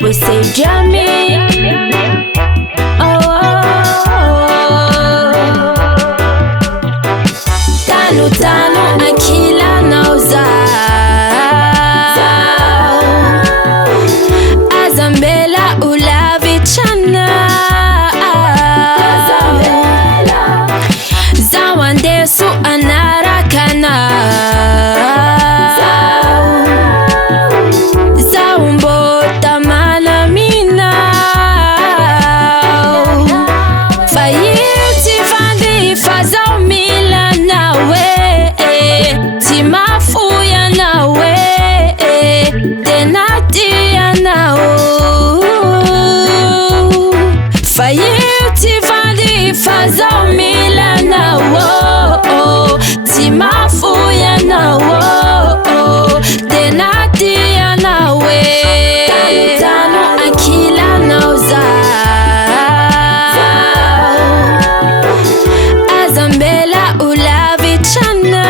Voici Jamit. Tano tano akila nauza Azambela ulavichana Zawandesu anarakana Zaumbota manamina Fayirti vandi fazao mila nawe Timafuya nawe Denatia nao Fayirti vandi fazao mila nawo Timafuya nawo Denatia nawe Tano akila nauza Azambela ulavichana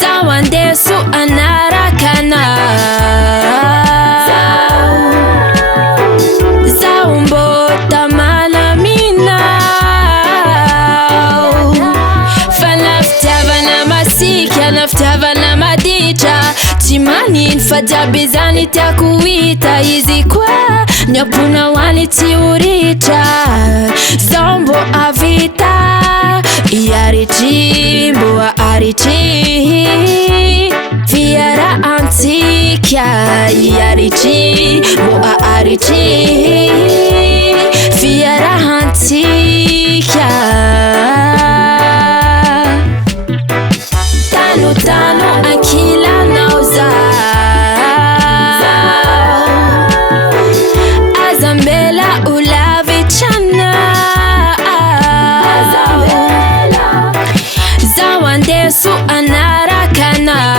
Zawandesu anarakana Zaumbota manamina Fanaftava na masika naftava na madija Timanin fajabizani takuita izikwa Nyapuna wanitiurita Zombo avita Iarichi mboa arichi Fiara antikia Iarichi mboa arichi Fiara antikia Tano tano akila nauza Azambela ulavichana Zawandesu anarakana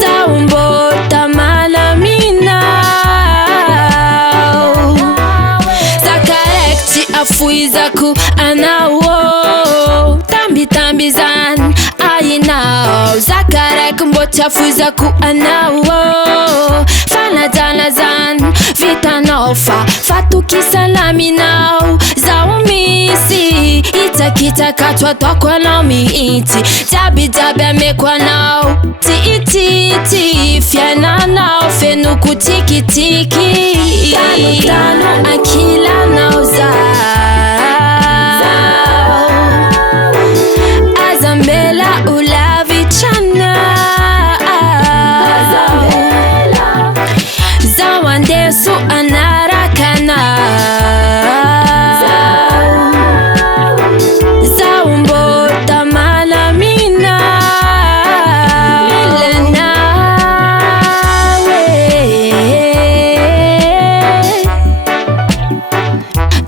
Zaumbota manamina Zakarekti afuizaku anawo Tambi tambi zan ayinao Zakarek mboti afuizaku anawo Fanadana zan vitanofa Fatuki salami nao Zaumisi Itakita katwa tokwa nao miiti Jabi jabi amekwa nao Ti iti iti Fiana nao fenuku tiki tiki Tano tano akila nauza Azambela ulavichana Zawandesu anarakana Zaumbota manamina Milena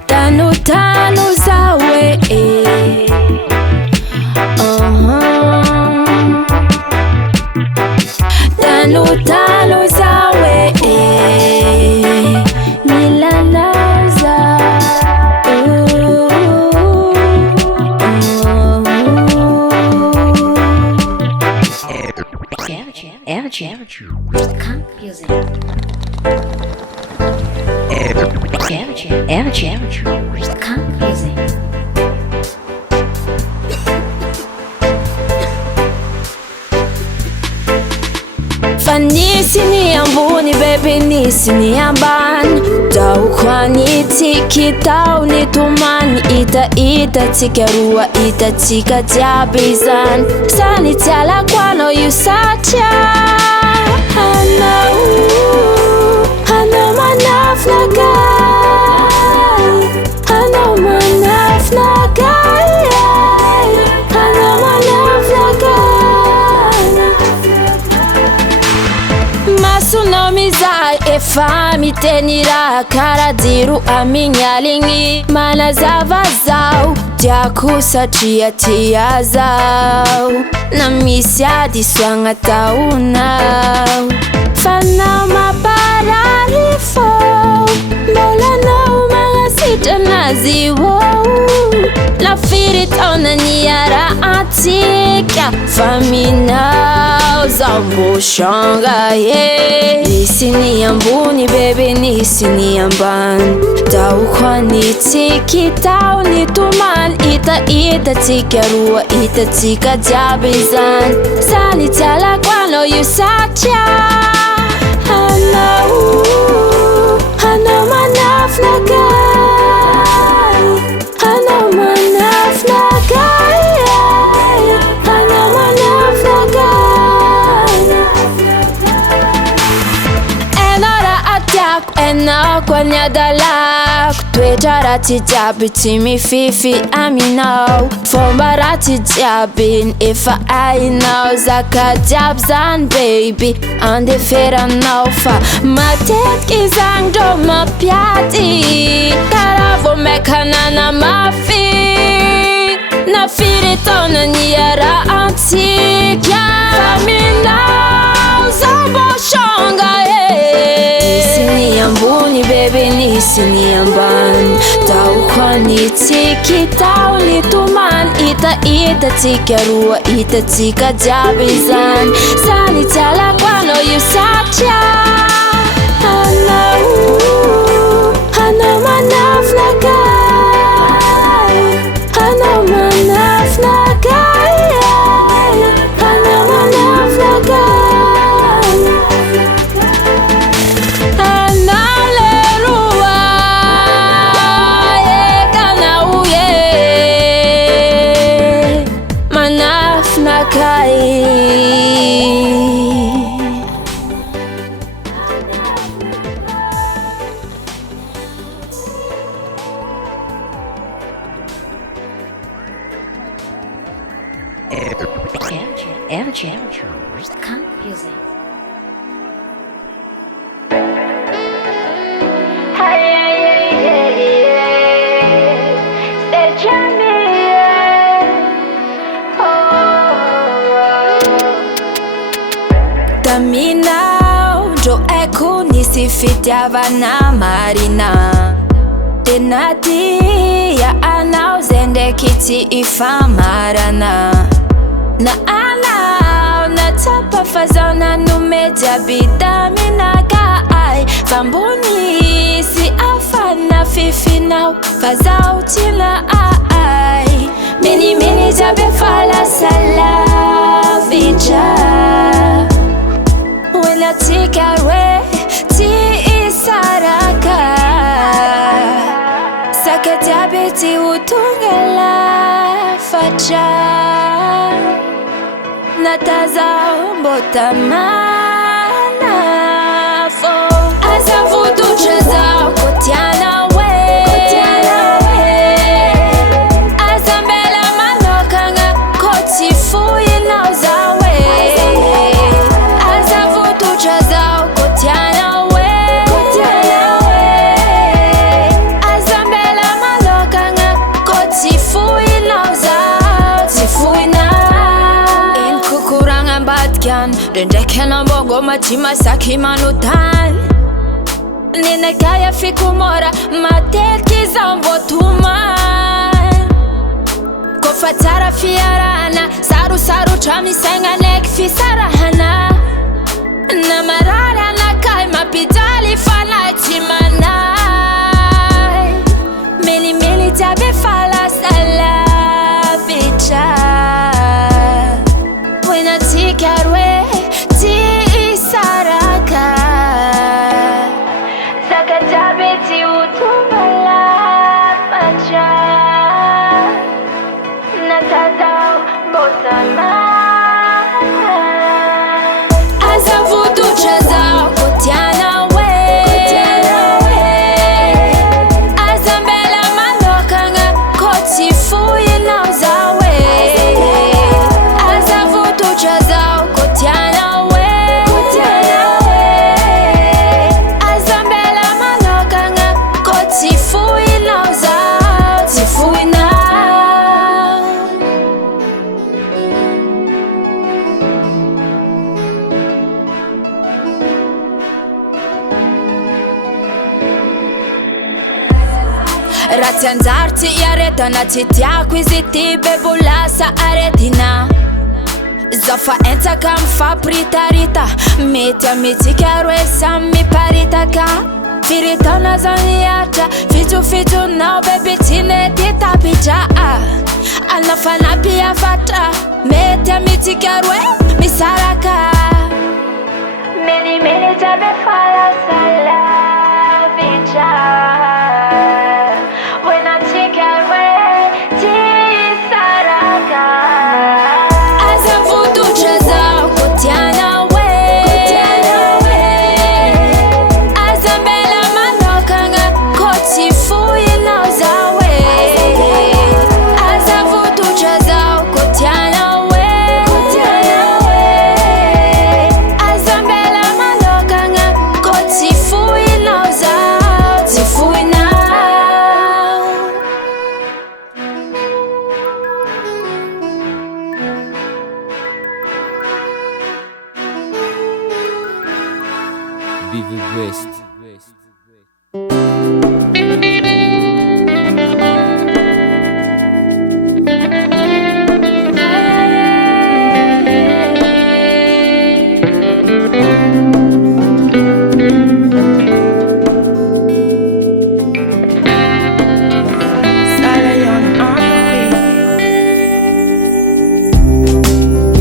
Tano tano zawe Tano tano zawe Milalaza Fanisi ni ambuni baby nisi ni ambani Dau kwani tiki tau ni tumani Ita ita tikarua ita tika jabizan Sani tala kwano yusacha Hano manafnaka Hano manafnaka Hano manafnaka Masunomiza efami tenira karadiru aminyalingi Mana zava zau Diakusa chia tia zau Na misya diswanga taunau Fana mapararifo Mola no mga azy lafiry taona niarahantsika fa minao zaho mbô changa nisy ny ambony bebe nisy ny ambany taoko anitsika tao nitomany itatsika roa itatsika jiaby zany sany tialako anao io satria anao manafnakay anao manafnakay anao manafnakay enao raha tiako enao koa ny adalako toetra ratsy jiaby tsy mifify aminao fomba ratsy jiaby efa hainao zaka jiaby zany baby andeferanao fa matetiky zany ndrô mampiady karaha vao mekanana mafy nafiry taona niarahantsika fa minao zaho mbô changa nisy ny ambony bebe nisy ny ambany taoko anitsika tao nitomany itatsika roa itatsika jiaby zany sany tialako anao io satria anao manafnakay anao manafnakay anao manafnakay Confusing. Taminao ndrô eko nisy fitiavana marina tena tia anao zay ndraiky tsy ifamarana na anao natsapa fazana nome jiaby taminakay fa mbô nisy afana fifinao fa zaho tina minimini jiaby falasalavitra welatsika roe ty isaraka saka jiaby ty ho tonga lafatra natazao mbô tamana fô azavodotra zaho kô tiana azambela manokagna kô tsy fohinao zaho azavodotra zaho kô tiana azambela manokagna kô tsy fohinao zaho tsy fohinao iny kokoragna ambadikiany ndraindraiky anao mbôngôma tsy masaky manotany ninakaya fikomora matetiky zaho mbô tomany kôfa tsara fiarahana sarosarotra misaigna naiky fisarahana na marary anakay mampijaly fanahy tsy manay melimely jiaby falasalavitra wenatsika roe ty isaraka saka jiaby ty ho tonga lafatra natazao mbô tamana azavodotra zaho kô tiana azambela manokagna kô tsy fohinao zaho azavodotra zaho kô tiana azambela manokagna kô tsy fohinao zaho tsy fohinao raha tsy anjary tsy iaretana tsy tiako izy ty bebo lasa aretina zaho fa entsaka mifampiritarita mety amitsika roe samy miparitaka firitana zany atra fitsofitsonao bebe tsy nety tapitra ana fanampiafatra mety amitsika roe misaraka meni jabe falasala vitra wenantsika roe tsy saraka aza vototra zaho kotiana Be the best.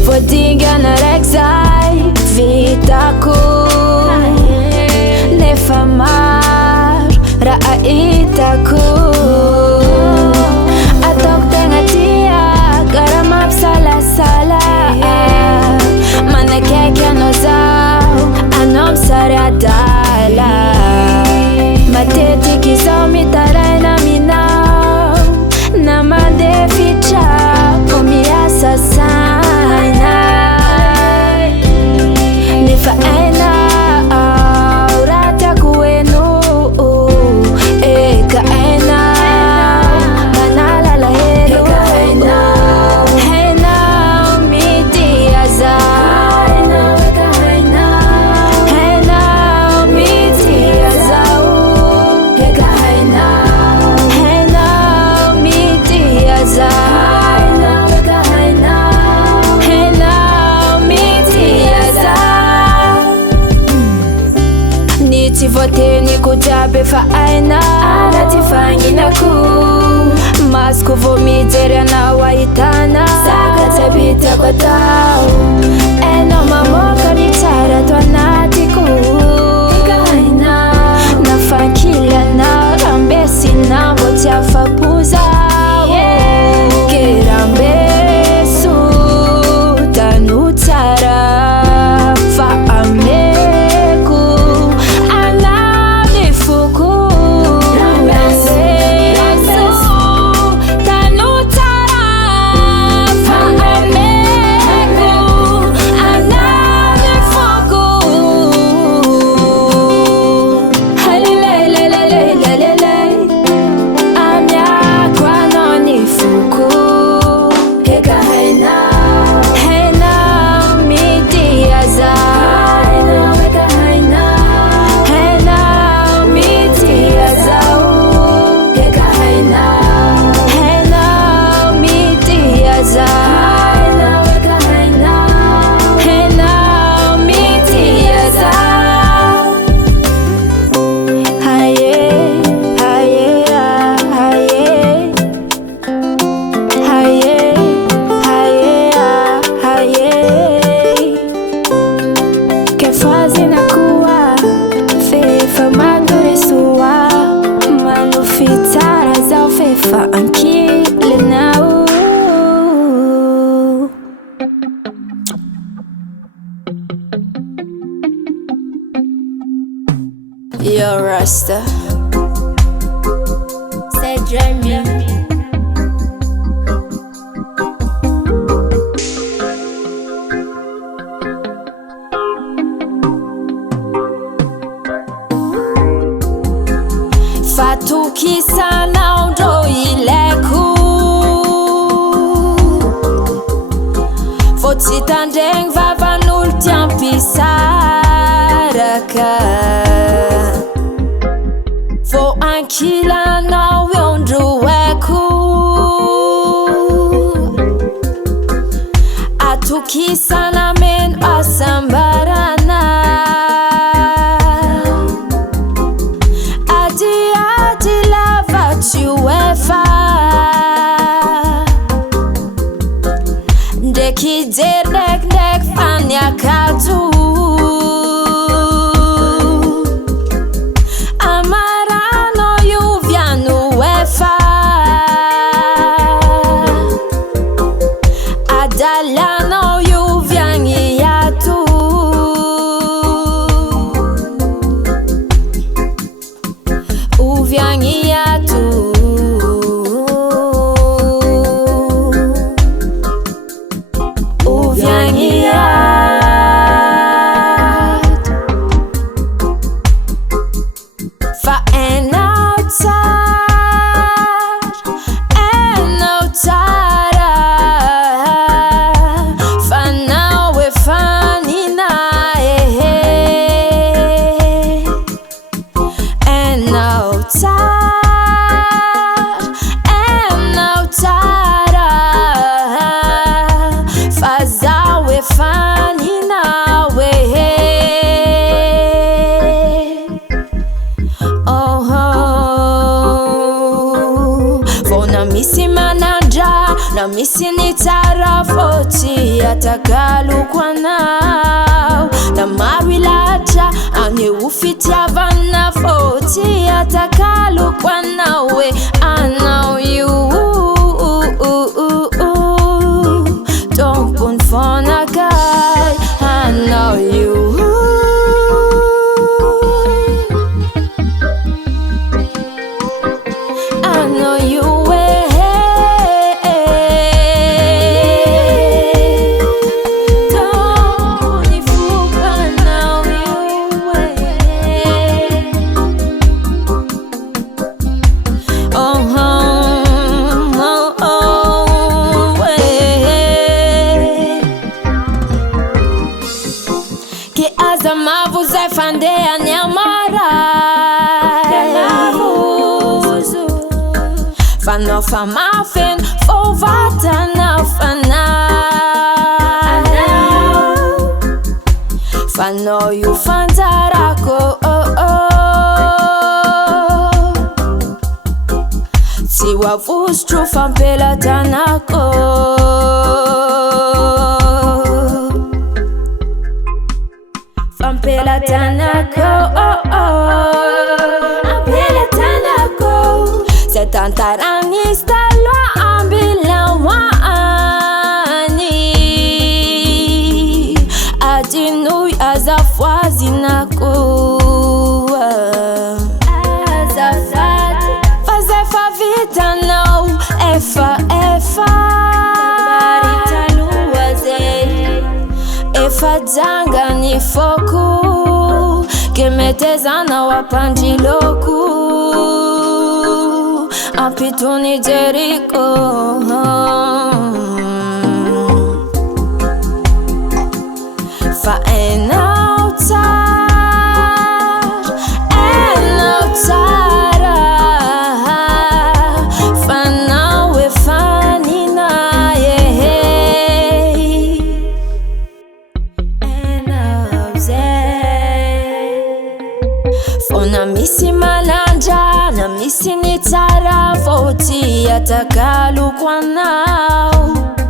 Voadingana rexai vitako nefa maro raha hitako ataoko tegna tiako raha mampisalasala manakaiky anao zaho anao misary adala matetiky zaho mitaraina aminao na mandeha fitrako miasa saina nefa aina voteny kojabe fa aina anaty fanginako masoko vo mijery anao ahitana sakatsabitako atao ainao mamoaka ny tsara to anatiko kaina nafankily anao rambesinao mbo tsy afapozaho ke rambeso tano tsara fa ameko Yo Rasta say Jamit fatukisana ndo ileku votitandreng vavan'olo tiampisaraka vo ankilanao eo kisana men asambarana adi lavatuefa deki dek fanya kadu amarano yuvianuefa adalano yuviangiatu uviangiatu fa enotara fa nawe fanina enotara fa zawe fanina misi mananja na misi nitara foti atakalu kwa nao na mawilacha ane ufitia vana foti atakalu kwa nawe I know you don't put for a guy I know you I know you Vous avez fandé à Nyamara Fano fama fin Fo vatana fana Fano you fantarako Siwa vustru fampela tanako Ampela tanako, ampela tanako. C'est un taranista loa ambila waani. Adinui azafuazinako. Azafat, fazefa vita no, efa. Fadzanga ni foku kemetezana wapanjiloku apituni Jericho fa enotara fa nawe fanina Fona misi malanja na misi nitara foti atakalu kwa nao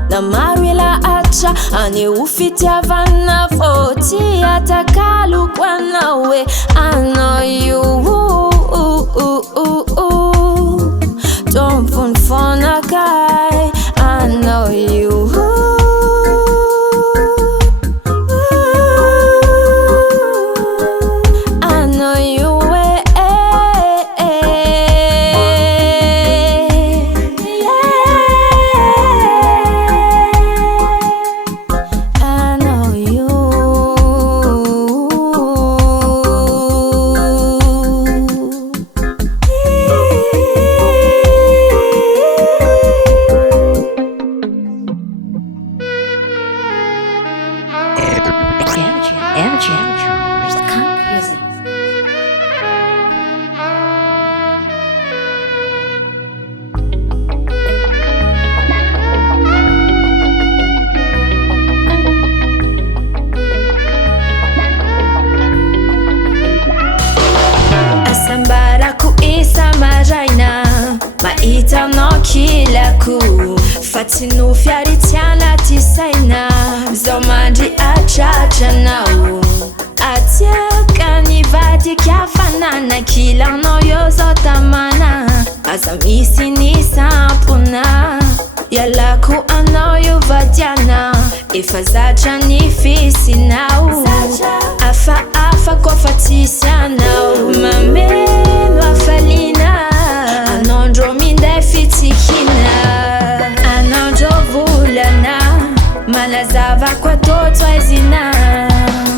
na marwila acha ane ufitia vana foti atakalu kwa nawe I know you don't put for a guy I know you hitanao kilako fa tsy nofiary anaty saina zao mandry atratranao atiaka nivadika hafanana kilanao io zao tamana aza misy ny sampona ialako anao io vadiana efa zatra ny fisinao afa kofa tsisy anao mameno afalina anandro minday fitsikina anandro volana malazava kwa totoazina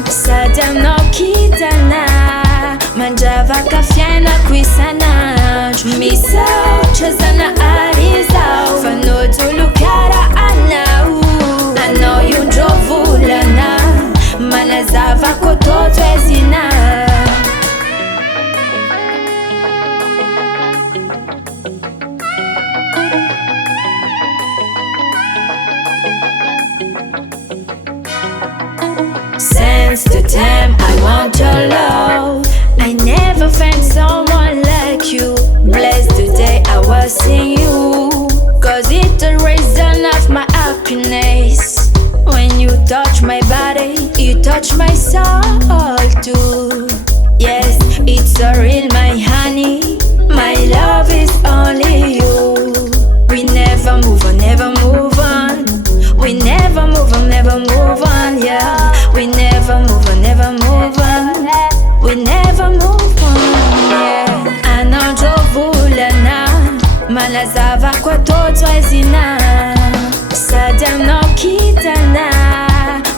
sady anao kitana mandravaka fiainako isanandro misaotra zana ary zao fa nojolo kara anao io ndro volana malazava kwa totoazina Since the time I want your love, I never found someone like you. Bless the day I was seeing you, cause it's the reason of my happiness. When you touch my body, you touch my soul too. Yes, it's so real, my honey. My love is only you. We never move on, never move on. We never move on, never move on, yeah. We never move on, never move on. We never move on, yeah. Anandro volana malazava kwa totoazina sady anao kitana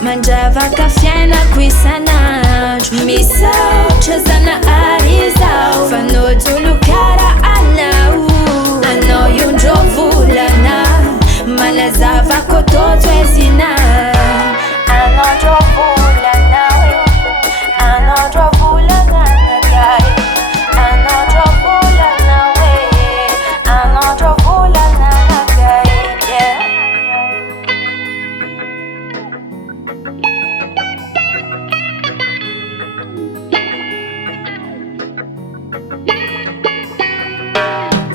mandravaka fiainako isanandro misaotra zana ary zao fa nojolo kara anao io ndro volana malazava kwa totoazina anandro volana anandro volana anandro volana anandro volana yeah.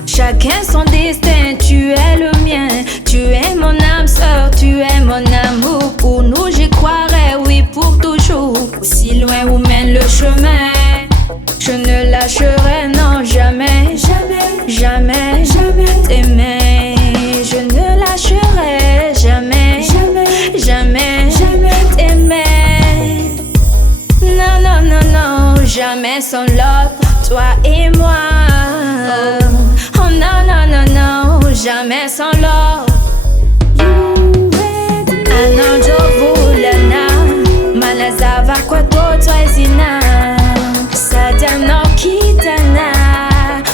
Chacun son destin, tu es le mien. Tu es mon âme sœur, tu es mon amour. Pour nous j'y croirai, oui pour toujours. Aussi loin où mène le chemin, je ne lâcherai, non jamais. Jamais, jamais, jamais t'aimer. Je ne lâcherai jamais. Jamais, jamais, jamais t'aimer. Non, non, non, non, jamais sans l'autre, toi et moi. Oh non, non, non, non, jamais sans l'or. Anandro volana malazava kwa totoazina sady anao kitana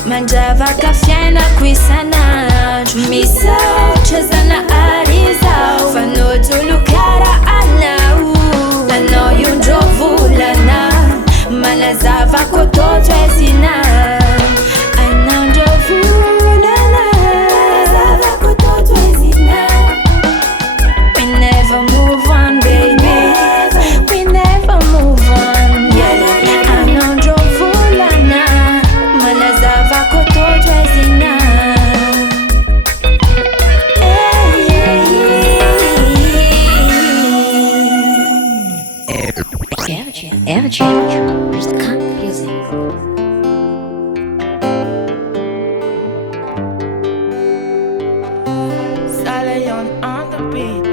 mandravaka fiainako isanandro misaotra zana ary zao fa nojolo kara anao io ndro volana malazava kwa totoazina anandro volana malazava kwa totoazina. We never move on, baby. We never move on, yeah. Anandro volana malazava kwa totoazina. Stallion on the beat.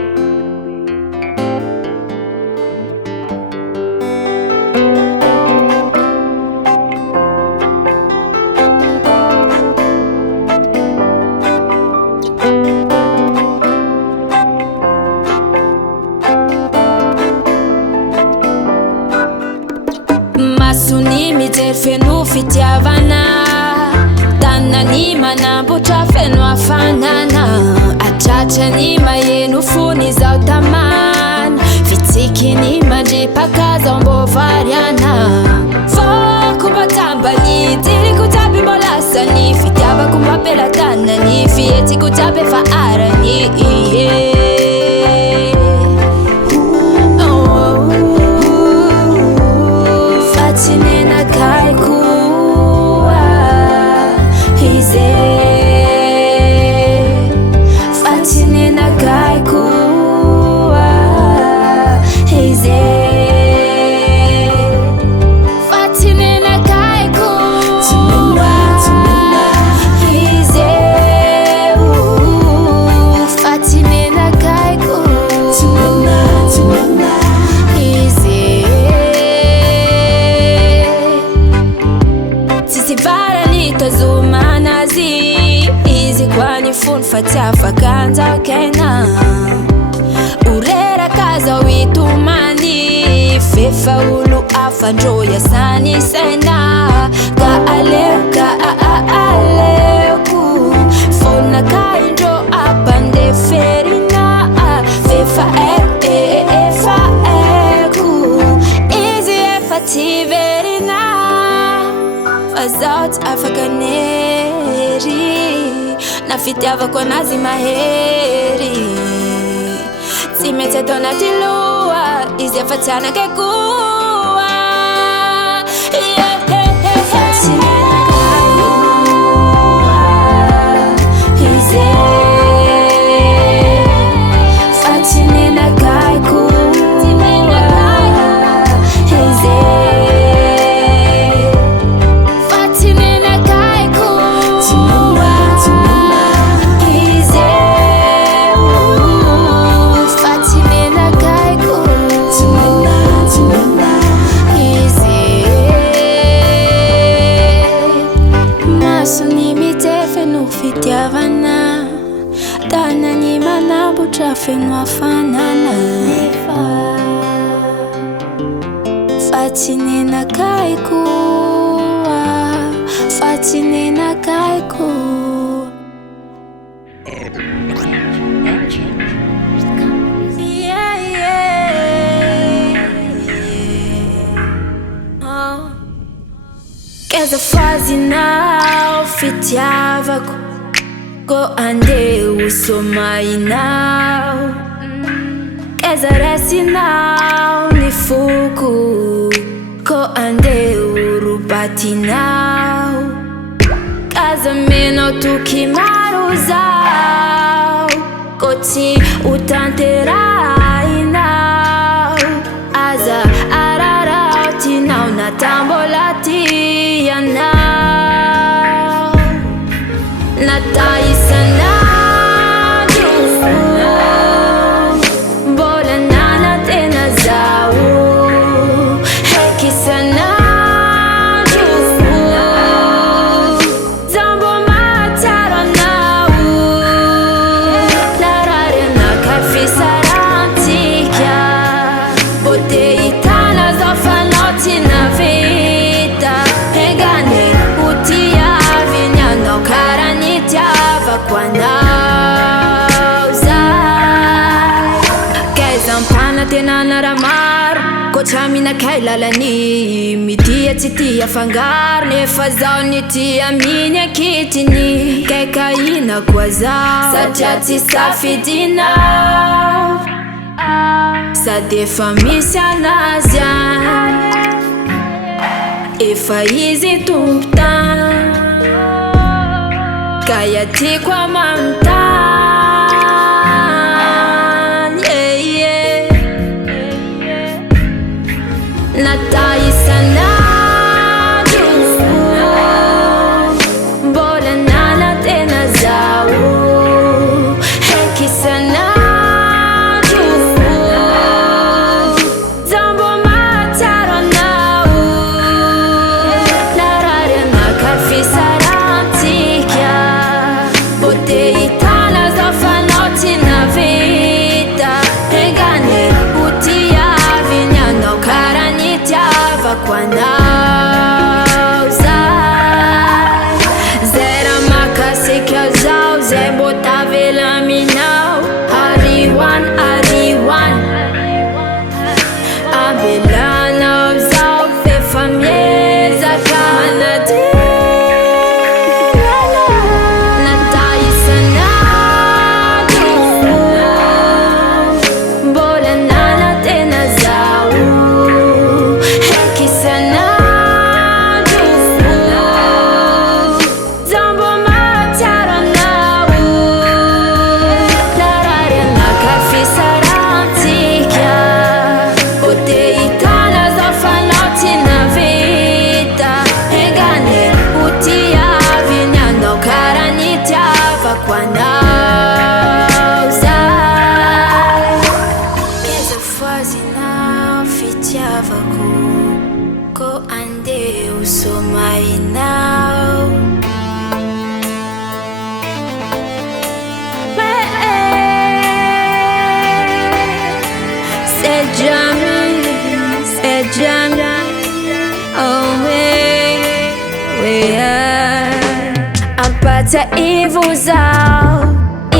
Masony mijery feno fitiavana tanany manamboatra feno hafanana atratrany maheno fony zao tamana fitsikiny mandripaka zao mbô variana fako mbotambany tiriko jiaby mbô lasany fitiavako mbapelatanany fihetiko jiaby efa arany fatinena kaikua ize izy koa ny fony fa tsy afaka anjakaina oreraka zao itomany fefa olo afandro iasany saina ka aleoka aleoko fonaka indro apandeferina fefa efa eko izy efa tsy verina fa zaho tsy afaka nery na fitiavako anazy mahery tsy mety atao anaty loha izy efa tsy anake koa fitiavana tanany manambotra feno afanana fa tsy nenakay koa fa tsy nenakay koa keza fazinao fitiavako ko andeu somainao keza resinao ni fuku ko andeu rupatinao kaza meno tukimaruzao koti utanterainao aza ararautinao na tambolatianao nataisanadu bola nana tena zao hekisanadu zambo mataranau lararena kafisarantika boteitana zafanoti na vita hegane utia vinyanao karani kwanauza kaizampana tena naramaro kochamina kailalani mitia tsy tia fangaro nefa zao ny tia miny akitiny kaikaina koa zao satria tsy safidinao sady efa misy anazy efa izy tompotany kaya tikwa mamtan nataisanadu bola nana tena zao hekisanadu zambo mataranau lararena kafisarantika boteitana zafanoti na vita hegane utia vinyanao karanitiava kwanauza zera makasika zao zay botavelaminao ariwan ambelanao zao fefa miezakanaty Fampatsa ivo zao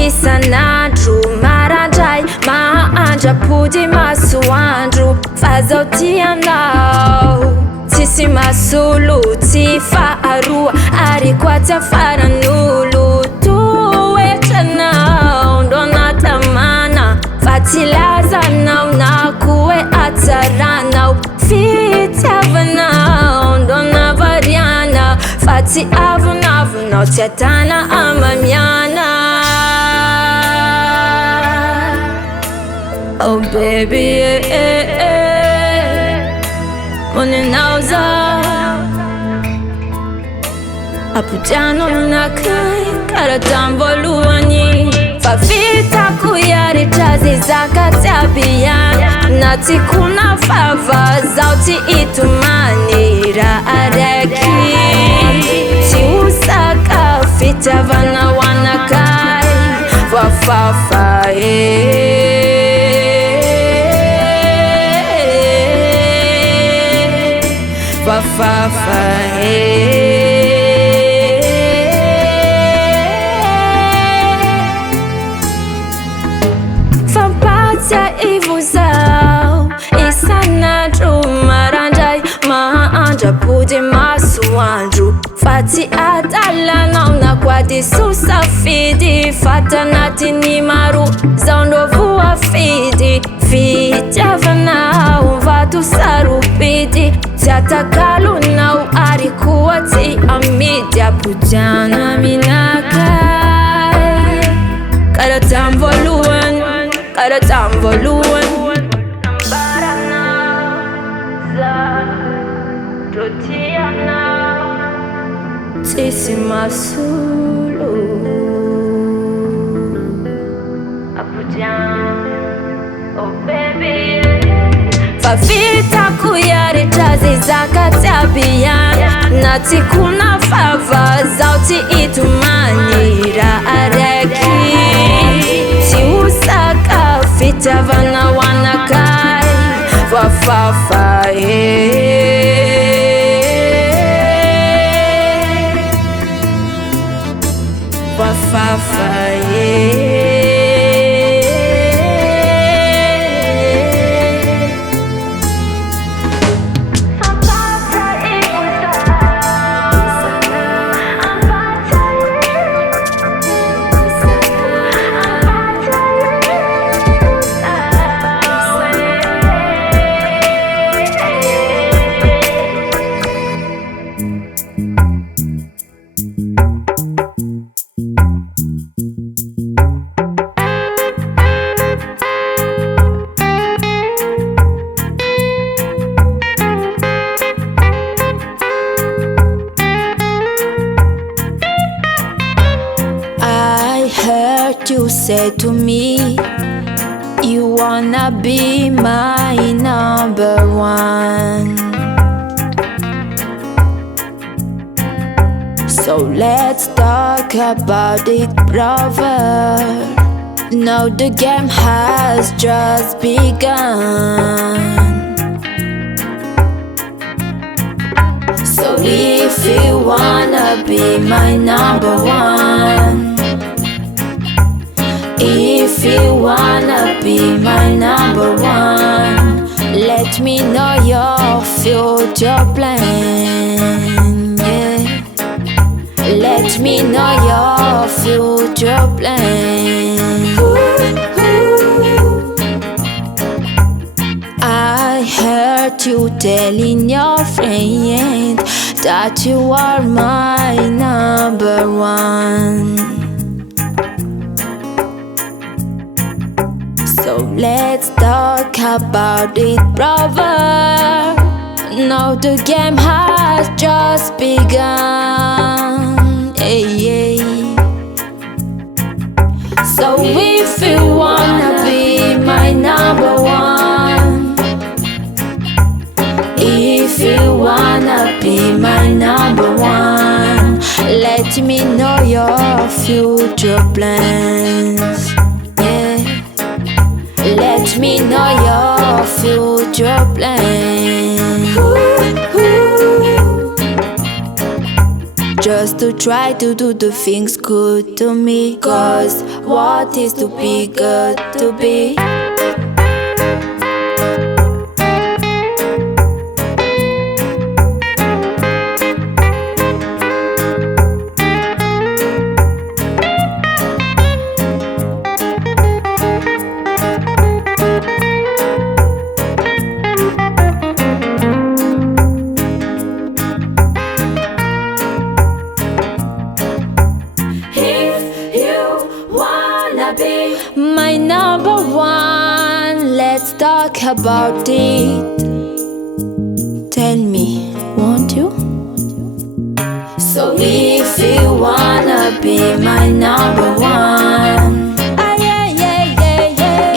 isan'andro marandray mahandrapody masoandro fa zao tianao tsisy masolo tsy faharoa ary koa tsy afaran'olo toetranao ndo natamana fa tsy lazanao na koe atsaranao fitiavanao ndo navariana fa tsy avonavonao tsy atana amamiana. Oh baby, moninao zao aputrano aminakay karaha tamy voalohany fa vitako hiaritra zay zaka tsy abiany na tsy kona fava zao tsy hitomany raha araiky tsy hosaka fitiavanao anakay voafafa voafafa fampatsa ivo zao isan'andro marandray mahandrapody masoandro fa tsy adalanao na koa diso safidy fatanatiny maro zao ndo voafidy fitiavanao vato sarobidy tsy atakalonao ary koa tsy amidy apotiana aminakay karaha tamy voalohany karaha tamy voalohany ambaranao za ro tianao tsisy masolo apotiana. Oh baby, fa vitako hiaritra zay zaka tsy abiany na tsy kona fava zao tsy hitomany raha araiky tsy hosaka fitiavanao anakay voafafa voafafa you said to me you wanna be my number one, so let's talk about it, brother. Now the game has just begun. So if you wanna be my number one, if you wanna be my number one, let me know your future plan, yeah. Let me know your future plan. I heard you telling your friend that you are my number one, so let's talk about it, brother. Now the game has just begun, hey, hey. So if you wanna be my number one, if you wanna be my number one, let me know your future plans, yeah. Let me know your future plans. just to try to do the things good to me. Cause what is to be good to be? My number one, let's talk about it. Tell me, won't you? So if you wanna be my number one,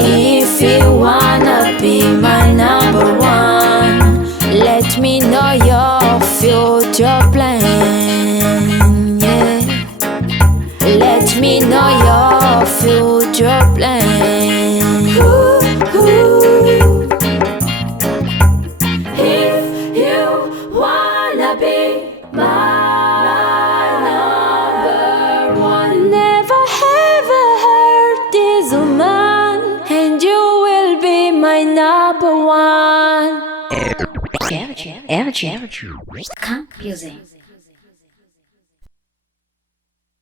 if you wanna be my number one, let me know your future plan, yeah. Let me know your future plan. If you wanna be my number one, never ever hurt this woman, and you will be my number one. Compilation.